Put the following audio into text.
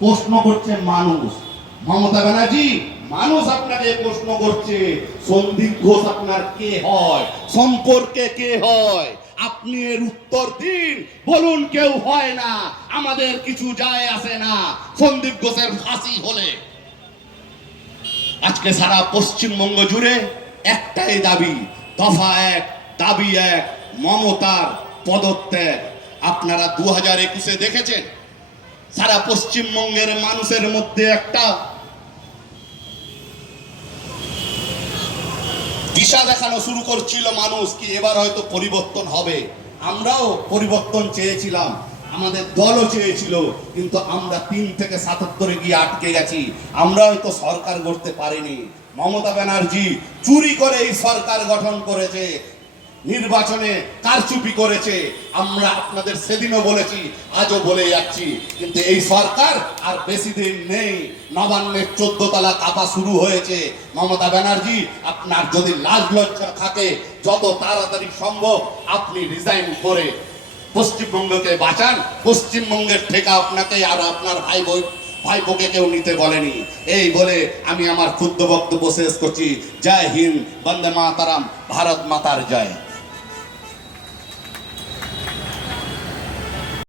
প্রশ্ন করছে মানুষ। মমতা ব্যানার্জি, মানুষ আপনাকে প্রশ্ন করছে সন্দীপ ঘোষ আপনার কে হয়, সম্পর্কে কে হয়, আপনি এর উত্তর দিন। বলুন কেউ হয় না, আমাদের কিছু যায় আসে না, সন্দীপ ঘোষের ফাঁসি হলে। আজকে সারা পশ্চিমবঙ্গ জুড়ে একটাই দাবি, দফা এক, দাবি এক, মমতার পদত্যাগ। আপনারা 2021-এ দেখেছেন সারা পশ্চিমবঙ্গের মানুষের মধ্যে একটা দিশা দেখানো শুরু করছিল মানুষ, কি এবার হয়তো পরিবর্তন হবে। আমরাও পরিবর্তন চেয়েছিলাম, আমাদের দলও চেয়েছিল, কিন্তু আমরা 3 থেকে 77-এ গিয়ে আটকে গেছি। আমরা হয়তো সরকার গড়তে পারিনি। মমতা ব্যানার্জি চুরি করে এই সরকার গঠন করেছে, নির্বাচনে কারচুপি করেছে। আমরা আপনাদের সেদিনও বলেছি, আজও বলে যাচ্ছি, কিন্তু এই সরকার আর বেশি দিন নেই। নবান্নের 14 তলা কাঁপা শুরু হয়েছে। মমতা ব্যানার্জি, আপনার যদি লাজ লজ্জা থাকে, যত তাড়াতাড়ি সম্ভব আপনি রিজাইন করে পশ্চিমবঙ্গকে বাঁচান। পশ্চিমবঙ্গের ঠেকা আপনাকে আর আপনার ভাইপোকে কেউ নিতে বলেনি। এই বলে আমি আমার ক্ষুদ্র বক্তব্য শেষ করছি। জয় হিন্দ, বন্দে মাতারাম, ভারত মাতার জয়।